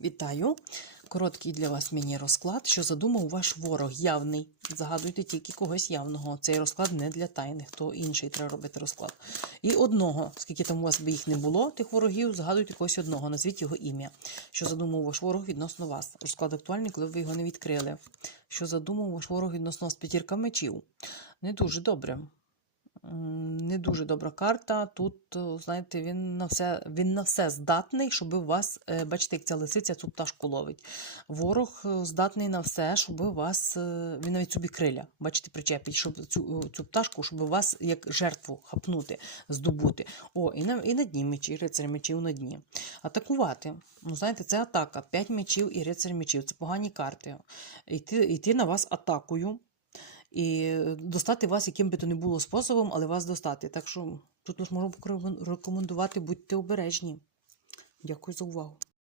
Вітаю! Короткий для вас міні-розклад. Що задумав ваш ворог явний. Загадуйте тільки когось явного. Цей розклад не для тайних, хто інший треба робити розклад. І одного, скільки там у вас би їх не було, тих ворогів, згадуйте когось одного, назвіть його ім'я. Що задумав ваш ворог відносно вас. Розклад актуальний, коли ви його не відкрили. Що задумав ваш ворог відносно вас п'ятірка мечів. Не дуже добре. Не дуже добра карта. Тут, знаєте, він на все, він на все здатний, щоб вас, е, бачите, як ця лисиця цю пташку ловить. Ворог е, здатний на все, щоб вас, е, він навіть собі криля, бачите, причепить, щоб цю, е, цю пташку, щоб вас як жертву хапнути, здобути. О, і на, і на дні мечі, рицарь мечів на дні. Атакувати. Ну, знаєте, це атака. П'ять мечів і рицарь мечів. Це погані карти. Йти, йти на вас атакою і достати вас яким би то не було способом, але вас достати. Так що тут можу рекомендувати, будьте обережні. Дякую за увагу.